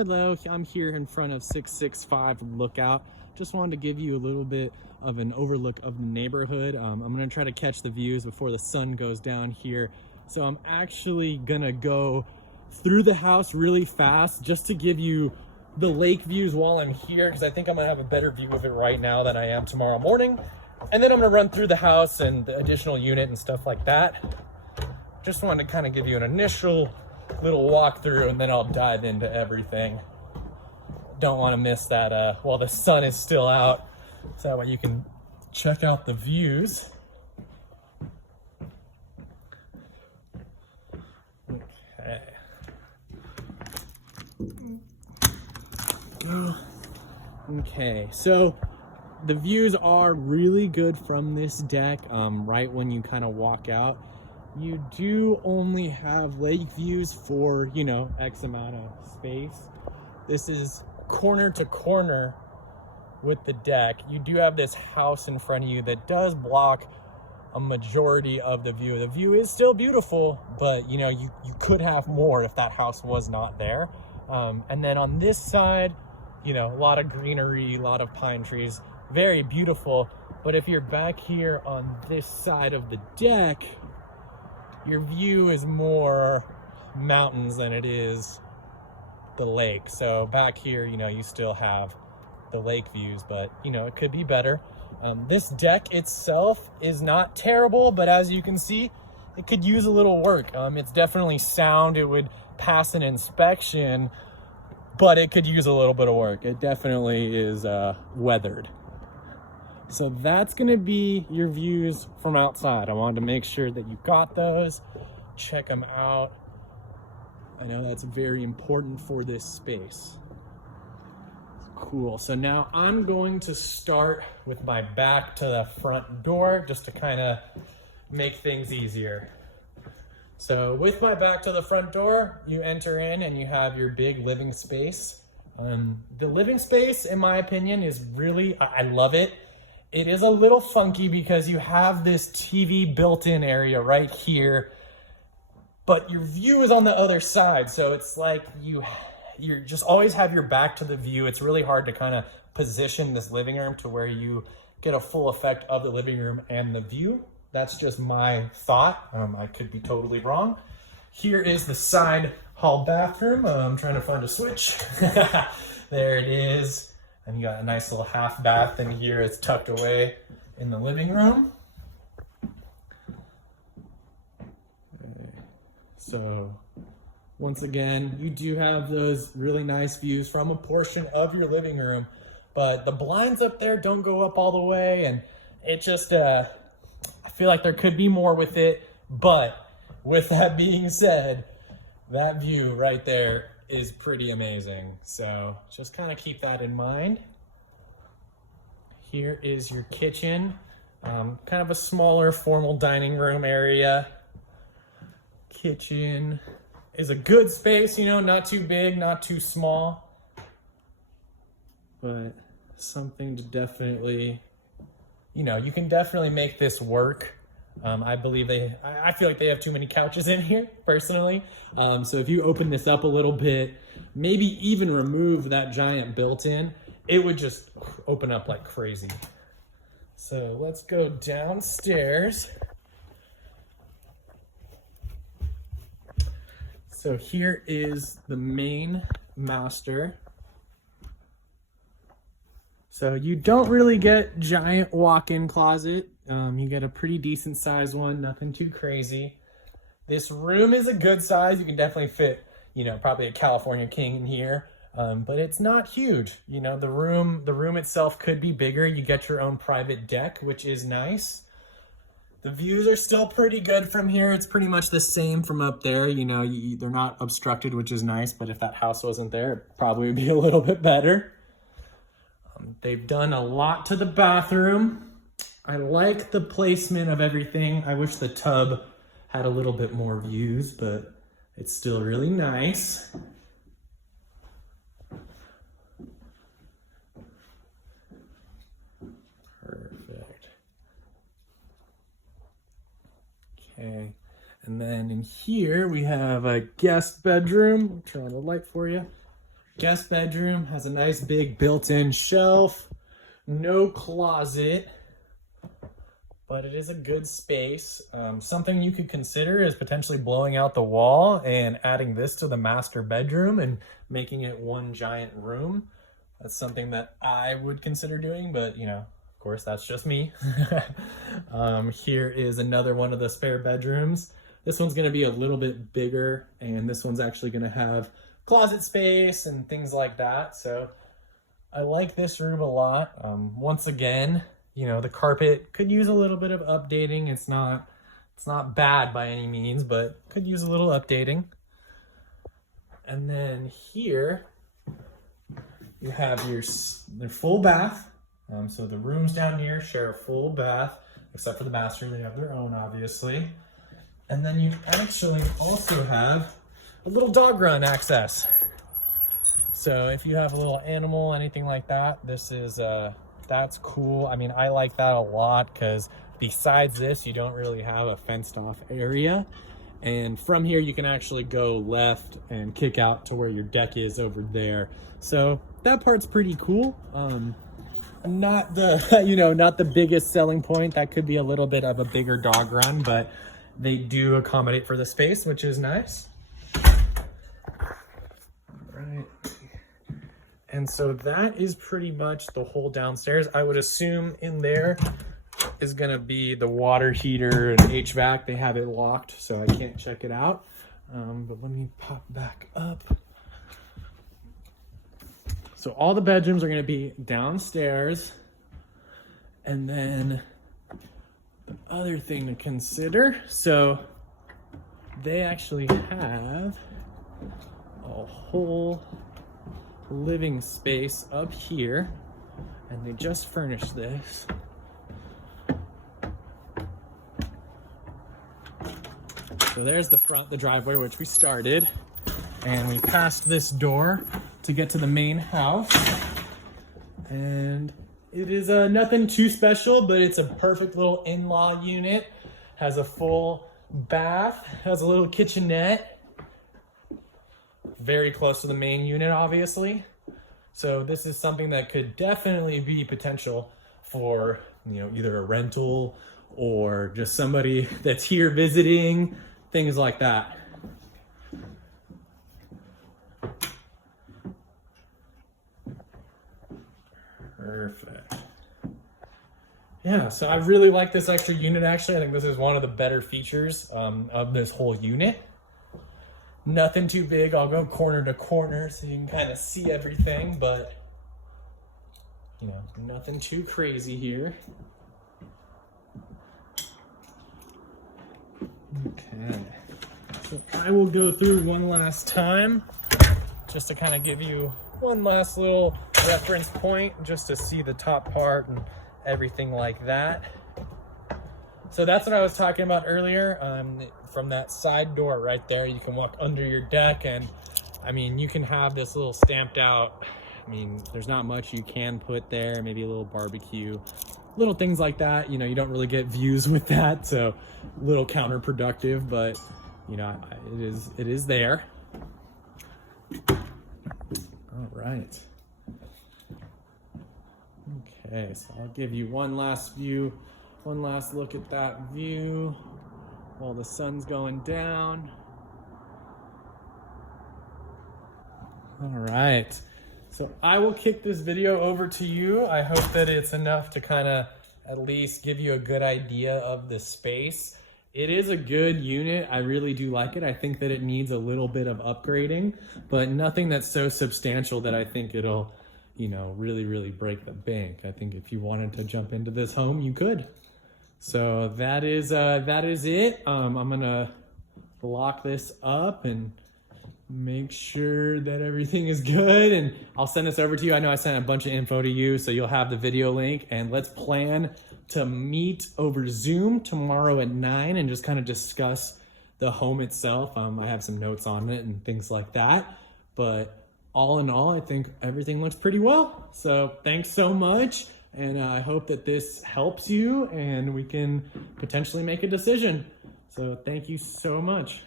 Hello, I'm here in front of 665 Lookout. Just wanted to give you a little bit of an overlook of the neighborhood. I'm gonna try to catch the views before the sun goes down here. So I'm actually gonna go through the house really fast just to give you the lake views while I'm here, because I think I'm gonna have a better view of it right now than I am tomorrow morning. And then I'm gonna run through the house and the additional unit and stuff like that. Just wanted to kind of give you an initial little walkthrough, and then I'll dive into everything. Don't want to miss that while the sun is still out, so that way you can check out the views. Okay, so the views are really good from this deck. Right when you kind of walk out, you do only have lake views for, X amount of space. This is corner to corner with the deck. You do have this house in front of you that does block a majority of the view. The view is still beautiful, but you could have more if that house was not there. And then on this side, a lot of greenery, a lot of pine trees, very beautiful. But if you're back here on this side of the deck, your view is more mountains than it is the lake. So back here, you still have the lake views, but it could be better. This deck itself is not terrible, but as you can see, it could use a little work. It's definitely sound. It would pass an inspection, but it could use a little bit of work. It definitely is weathered. So that's gonna be your views from outside. I wanted to make sure that you got those. Check them out. I know that's very important for this space. Cool, so now I'm going to start with my back to the front door just to kind of make things easier. So with my back to the front door, you enter in and you have your big living space. The living space, in my opinion, is really, I love it. It is a little funky because you have this TV built-in area right here, but your view is on the other side. So it's like you just always have your back to the view. It's really hard to kind of position this living room to where you get a full effect of the living room and the view. That's just my thought. I could be totally wrong. Here is the side hall bathroom. I'm trying to find a switch. There it is. And you got a nice little half bath in here. It's tucked away in the living room. Okay. So once again, you do have those really nice views from a portion of your living room, but the blinds up there don't go up all the way, and it just, I feel like there could be more with it. But with that being said, that view right there is pretty amazing. So just kind of keep that in mind. Here is your kitchen, kind of a smaller formal dining room area. Kitchen is a good space, not too big, not too small, but something to definitely, you can definitely make this work. I feel like they have too many couches in here, personally. So if you open this up a little bit, maybe even remove that giant built-in, it would just open up like crazy. So let's go downstairs. So here is the main master. So you don't really get giant walk-in closet. You get a pretty decent sized one, nothing too crazy. This room is a good size. You can definitely fit, probably a California king in here, but it's not huge. The room itself could be bigger. You get your own private deck, which is nice. The views are still pretty good from here. It's pretty much the same from up there. They're not obstructed, which is nice, but if that house wasn't there, it probably would be a little bit better. They've done a lot to the bathroom. I like the placement of everything. I wish the tub had a little bit more views, but it's still really nice. Perfect. Okay, and then in here we have a guest bedroom. I'll turn on the light for you. Guest bedroom has a nice big built-in shelf, no closet, but it is a good space. Something you could consider is potentially blowing out the wall and adding this to the master bedroom and making it one giant room. That's something that I would consider doing, but you know, of course, that's just me. Here is another one of the spare bedrooms. This one's gonna be a little bit bigger, and this one's actually gonna have closet space and things like that. So I like this room a lot. Once again, you know, the carpet could use a little bit of updating. It's not bad by any means, but could use a little updating. And then here you have your full bath. So the rooms down here share a full bath, except for the master, they have their own, obviously. And then you actually also have a little dog run access. So if you have a little animal, anything like that, this is, that's cool. I mean, I like that a lot because besides this, you don't really have a fenced off area. And from here, you can actually go left and kick out to where your deck is over there. So that part's pretty cool. Not the, you know, not the biggest selling point. That could be a little bit of a bigger dog run, but they do accommodate for the space, which is nice. Right. And so that is pretty much the whole downstairs. I would assume in there is gonna be the water heater and HVAC. They have it locked, so I can't check it out. But let me pop back up. So all the bedrooms are gonna be downstairs. And then the other thing to consider, so they actually have a whole living space up here, and they just furnished this. So there's the front, the driveway, which we started, and we passed this door to get to the main house. And it is nothing too special, but it's a perfect little in-law unit. Has a full bath, has a little kitchenette. Very close to the main unit, obviously. So this is something that could definitely be potential for, you know, either a rental or just somebody that's here visiting, things like that. Perfect. Yeah, so I really like this extra unit, actually. I think this is one of the better features of this whole unit. Nothing too big. I'll go corner to corner so you can kind of see everything, but you know, nothing too crazy here. Okay, so I will go through one last time just to kind of give you one last little reference point just to see the top part and everything like that. So that's what I was talking about earlier. From that side door right there, you can walk under your deck, and I mean, you can have this little stamped out. I mean, there's not much you can put there, maybe a little barbecue, little things like that. You know, you don't really get views with that, so a little counterproductive, but you know, it is there. All right. Okay, so I'll give you one last view, one last look at that view while the sun's going down. All right, so I will kick this video over to you. I hope that it's enough to kind of at least give you a good idea of the space. It is a good unit. I really do like it. I think that it needs a little bit of upgrading, but nothing that's so substantial that I think it'll, you know, really break the bank. I think if you wanted to jump into this home, you could. So that is it. I'm gonna lock this up and make sure that everything is good, and I'll send this over to you. I know I sent a bunch of info to you, so you'll have the video link, and let's plan to meet over Zoom tomorrow at 9 and just kind of discuss the home itself. I have some notes on it and things like that, but all in all, I think everything looks pretty well. So thanks so much, and I hope that this helps you and we can potentially make a decision. So thank you so much.